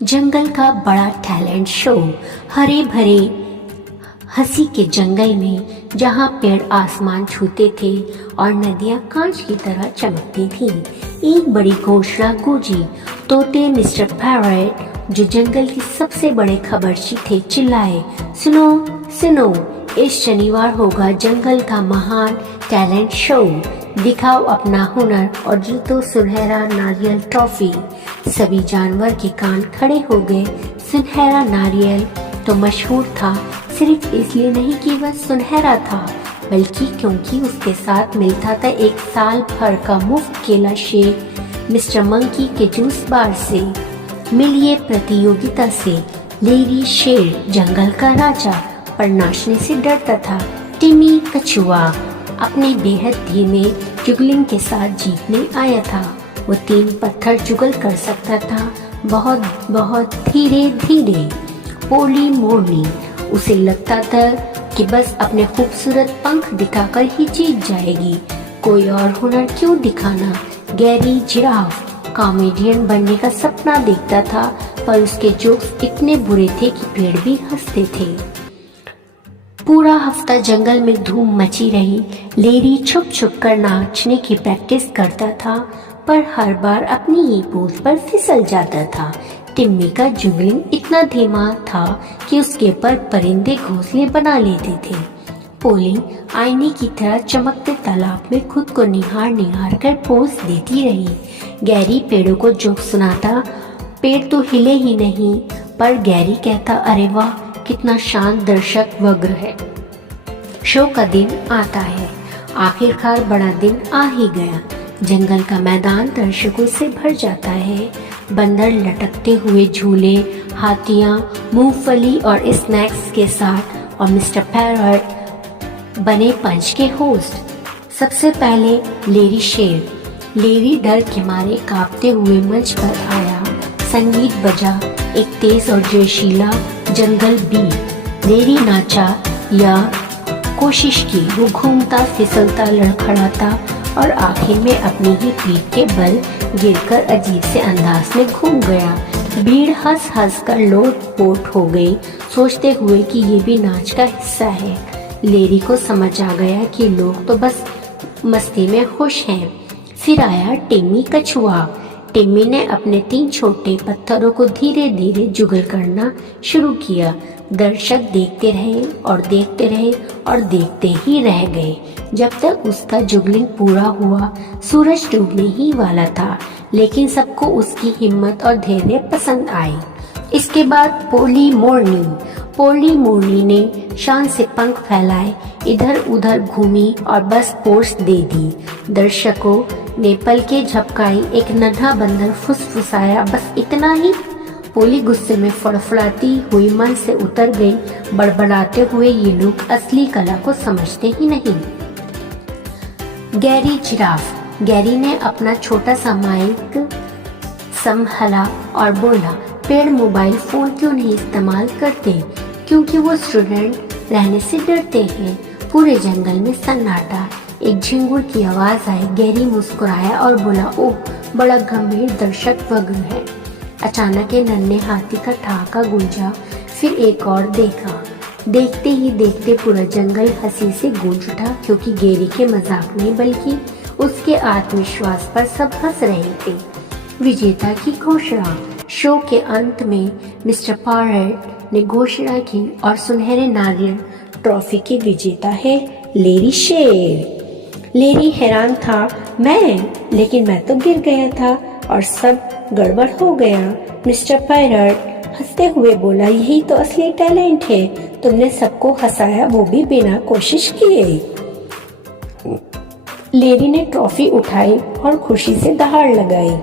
जंगल का बड़ा talent show. हरे भरे हंसी के जंगल में जहाँ पेड़ आसमान छूते थे और नदियाँ कांच की तरह चमकती थीं, एक बड़ी घोषणा गूंजी। तोते मिस्टर पैरट, जो जंगल के सबसे बड़े खबरची थे, चिल्लाए, सुनो सुनो, इस शनिवार होगा जंगल का महान टैलेंट शो। दिखाओ अपना हुनर और जीतो सुनहरा नारियल ट्रॉफी। सभी जानवर के कान खड़े हो गए। सुनहरा नारियल तो मशहूर था, सिर्फ इसलिए नहीं कि वह सुनहरा था, बल्कि क्योंकि उसके साथ मिलता था एक साल भर का मुफ्त केला शेक मिस्टर मंकी के जूस बार से। मिलिए प्रतियोगिता से। लेरी शेर, जंगल का राजा, पर नाचने से डरता था। टिमी कछुआ अपने बेहद धीमे जुगलिंग के साथ जीतने आया था। वो 3 पत्थर जुगल कर सकता था, बहुत बहुत धीरे धीरे। पोली मोरनी, उसे लगता था कि बस अपने खूबसूरत पंख दिखाकर ही जीत जाएगी, कोई और हुनर क्यों दिखाना। गैरी जिराफ कॉमेडियन बनने का सपना देखता था, पर उसके जोक्स इतने बुरे थे कि पेड़ भी हंसते थे। पूरा हफ्ता जंगल में धूम मची रही। लेरी छुप छुप कर नाचने की प्रैक्टिस करता था, पर हर बार अपनी ही पोज पर फिसल जाता था। टिम्मी का जुगलिंग इतना धीमा था कि उसके ऊपर परिंदे घोंसले बना लेते थे। पोली आईने की तरह चमकते तालाब में खुद को निहार निहार कर पोज देती रही। गैरी पेड़ों को जोक सुनाता। पेड़ तो हिले ही नहीं, पर गैरी कहता, अरे वाह, कितना शांत दर्शक वग्र है। शो का दिन आता है। आखिरकार बड़ा दिन आ ही गया। जंगल का मैदान दर्शकों से भर जाता है। बंदर लटकते हुए झूले, हाथियां मूंगफली और स्नैक्स के साथ, और मिस्टर पैरट बने पंच के होस्ट। सबसे पहले लेरी शेर। लेरी डर के मारे कांपते हुए मंच पर आया। संगीत बजा, एक तेज और जोशीला जंगल बीट। लेरी नाचा या कोशिश की, वो घूमता फिसलता लड़खड़ाता और आखिर में अपनी ही पीठ के बल गिरकर अजीब से अंदाज में घूम गया। भीड़ हंस हंस कर लोट-पोट हो गई, सोचते हुए कि ये भी नाच का हिस्सा है। लेरी को समझ आ गया कि लोग तो बस मस्ती में खुश हैं। फिर आया टिम्मी कछुआ। टिम्मी ने अपने 3 छोटे पत्थरों को धीरे धीरे जुगल करना शुरू किया। दर्शक देखते रहे और देखते रहे और देखते ही रह गए जब तक उसका जुगलिंग पूरा हुआ। सूरज डूबने ही वाला था, लेकिन सबको उसकी हिम्मत और धैर्य पसंद आई। इसके बाद पोली मोरनी ने शान से पंख फैलाए, इधर उधर घूमी और बस पोज दे दी। दर्शकों ने पलकें झपकाई। एक नन्हा बंदर फुसफुसाया, बस इतना ही। पोली गुस्से में फड़फड़ाती हुई मन से उतर गई, बड़बड़ाते हुए, ये लोग असली कला को समझते ही नहीं। Gary giraffe. गैरी ने अपना छोटा सा माइक संभाला और बोला, पेड़ मोबाइल फोन क्यों नहीं इस्तेमाल करते? क्योंकि वो स्टूडेंट रहने से डरते हैं। पूरे जंगल में सन्नाटा। एक झिंगुर की आवाज आई। गैरी मुस्कुराया और बोला, ओह, बड़ा गंभीर दर्शक वग्र है। अचानक एक नन्हे हाथी का ठहाका गूंजा। फिर एक और देखा। देखते ही देखते पूरा जंगल हंसी से गूंज उठा, क्योंकि गैरी के मजाक नहीं बल्कि उसके आत्मविश्वास पर सब हंस रहे थे। विजेता की घोषणा। शो के अंत में मिस्टर पैरट ने घोषणा की और सुनहरे नारियल ट्रॉफी के विजेता है लेरी शेर। लेरी हैरान था, लेकिन मैं तो गिर गया था और सब गड़बड़ हो गया। मिस्टर पैरट हंसते हुए बोला, यही तो असली टैलेंट है, तुमने सबको हंसाया, वो भी बिना कोशिश किए। लेरी ने ट्रॉफी उठाई और खुशी से दहाड़ लगाई।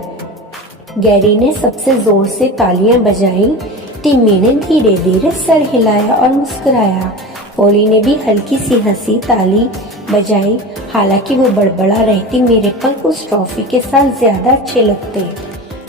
गैरी ने सबसे जोर से तालियां बजाई। टिम्मी ने धीरे धीरे सर हिलाया और मुस्कुराया। पोली ने भी हल्की सी हंसी ताली बजाई, हालांकि वो बड़बड़ा रहती, मेरे पंख उस ट्रॉफी के साथ ज्यादा अच्छे लगते।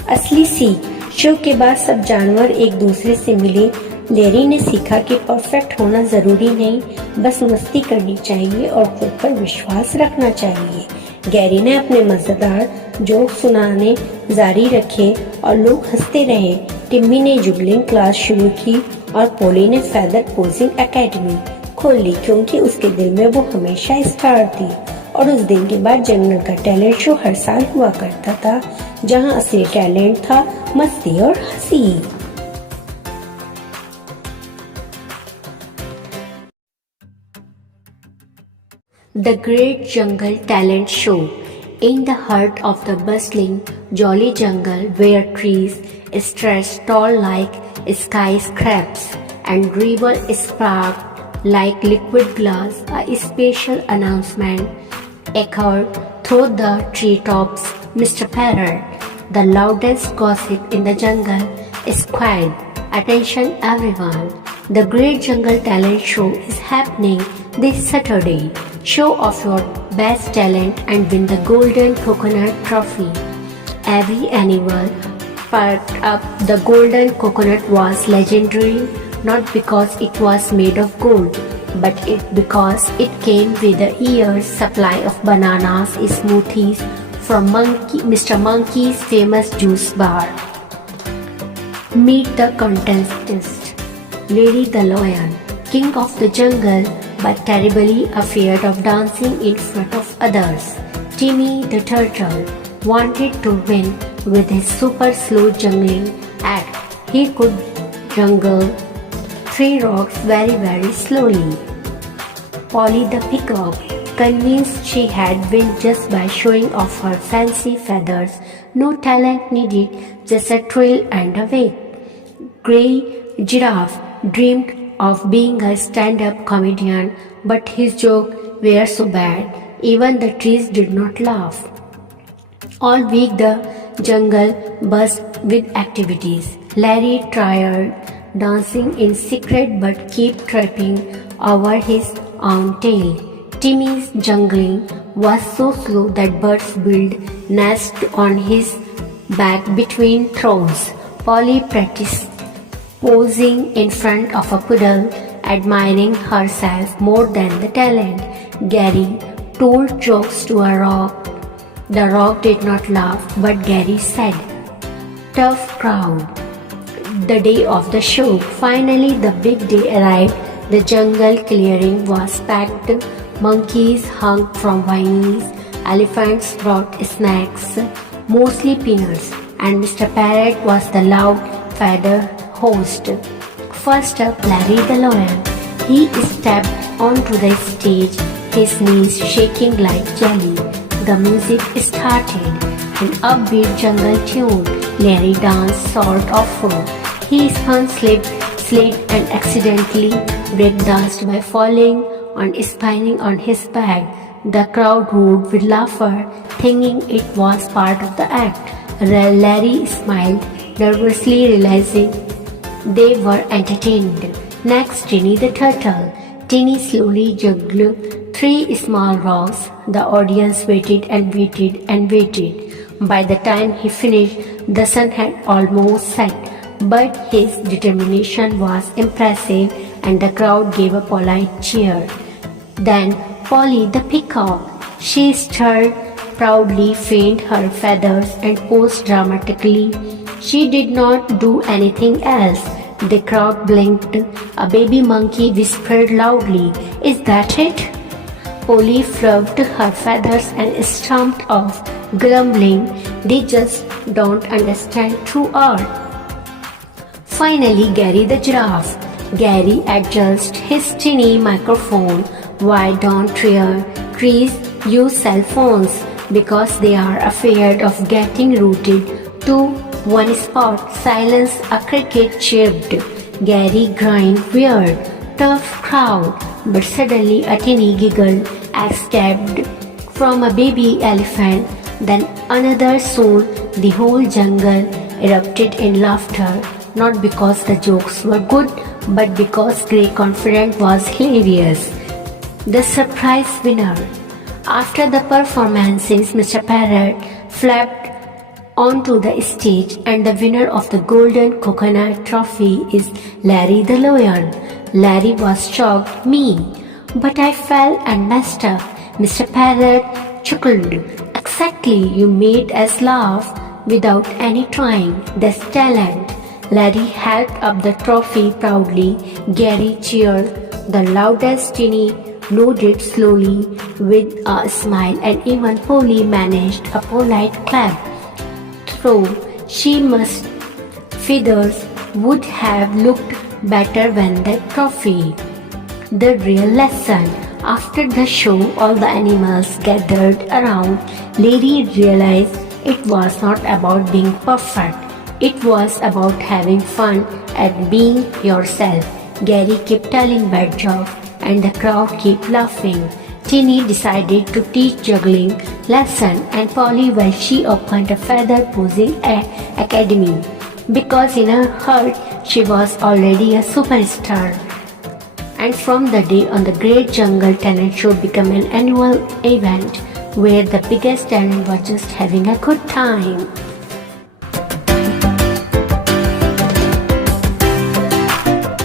असली सीख। शो के बाद सब जानवर एक दूसरे से मिले। लेरी ने सीखा कि परफेक्ट होना जरूरी नहीं, बस मस्ती करनी चाहिए और खुद पर विश्वास रखना चाहिए। गैरी ने अपने मजेदार जोक सुनाने जारी रखे और लोग हंसते रहे। टिम्मी ने जुगलिंग क्लास शुरू की और पोली ने फेदर पोजिंग एकेडमी खोल ली क्योंकि उसके दिल में वो हमेशा स्टार थी। और उस दिन के बाद जंगल का टैलेंट शो हर साल हुआ करता था, जहां असली टैलेंट था मस्ती और हंसी। The Great Jungle Talent Show. In the heart of the bustling, jolly jungle where trees stretch tall like skyscrapers and rivers sparkle like liquid glass, a special announcement echoed through the treetops. Mr. Parrot, the loudest gossip in the jungle, squawked, "Attention everyone! The Great Jungle Talent Show is happening this Saturday. Show off your best talent and win the Golden Coconut Trophy." Every animal perked up. The Golden Coconut was legendary, not because it was made of gold, but because it came with a year's supply of bananas smoothies from Mr. Monkey's famous juice bar. Meet the contestants. Lady the Lion, king of the jungle, but terribly afraid of dancing in front of others. Timmy the turtle wanted to win with his super slow jungling act. He could jungle 3 rocks very slowly. Polly the peacock, convinced she had won just by showing off her fancy feathers. No talent needed, just a thrill and a wig. Grey giraffe dreamed of being a stand-up comedian, but his jokes were so bad, even the trees did not laugh. All week the jungle buzzed with activities. Larry tried dancing in secret but kept tripping over his own tail. Timmy's jungling was so slow that birds built nests on his back between throws. Polly practiced posing in front of a puddle, admiring herself more than the talent. Gary told jokes to a rock. The rock did not laugh, but Gary said, "Tough crowd." The day of the show, finally the big day arrived. The jungle clearing was packed. Monkeys hung from vines. Elephants brought snacks, mostly peanuts, and Mr. Parrot was the loud feather host. First up, Larry the Lion. He stepped onto the stage, his knees shaking like jelly. The music started, an upbeat jungle tune. Larry danced sort of full. He spun, slid, and accidentally breakdanced by falling and spinning on his back. The crowd roared with laughter, thinking it was part of the act. Larry smiled, nervously realizing they were entertained. Next, Tinny the turtle. Tinny slowly juggled 3 small rocks. The audience waited and waited and waited. By the time he finished, the sun had almost set, but his determination was impressive and the crowd gave a polite cheer. Then Polly the peacock. She stirred proudly, fanned her feathers and posed dramatically. She did not do anything else. The crowd blinked. A baby monkey whispered loudly, "Is that it?" Polly fluffed her feathers and stomped off, grumbling, "They just don't understand true art." Finally, Gary the giraffe. Gary adjusted his tinny microphone. "Why don't trees use cell phones? Because they are afraid of getting rooted to one spot." "Silence," a cricket chirped. Gary grinned weird. "Tough crowd." But suddenly a tinny giggle escaped from a baby elephant. Then another. Soon the whole jungle erupted in laughter, not because the jokes were good, but because Grey Confident was hilarious. The surprise winner. After the performances, Mr. Parrot flapped onto the stage, and the winner of the Golden Coconut Trophy is Larry the Lion. Larry was shocked. "Me? But I fell and messed up." Mr. Parrot chuckled. "Exactly, you made us laugh without any trying. That's talent." Larry held up the trophy proudly. Gary cheered the loudest. Tinny nodded slowly with a smile, and even Polly managed a polite clap. Though she must feathers would have looked better when the trophy. The real lesson. After the show, all the animals gathered around. Larry realized it was not about being perfect. It was about having fun and being yourself. Gary kept telling bad jokes and the crowd kept laughing. Tinny decided to teach juggling lesson and Polly, well, she opened a feather posing academy because in her heart she was already a superstar. And from the day on, the Great Jungle Talent Show became an annual event where the biggest talent was just having a good time.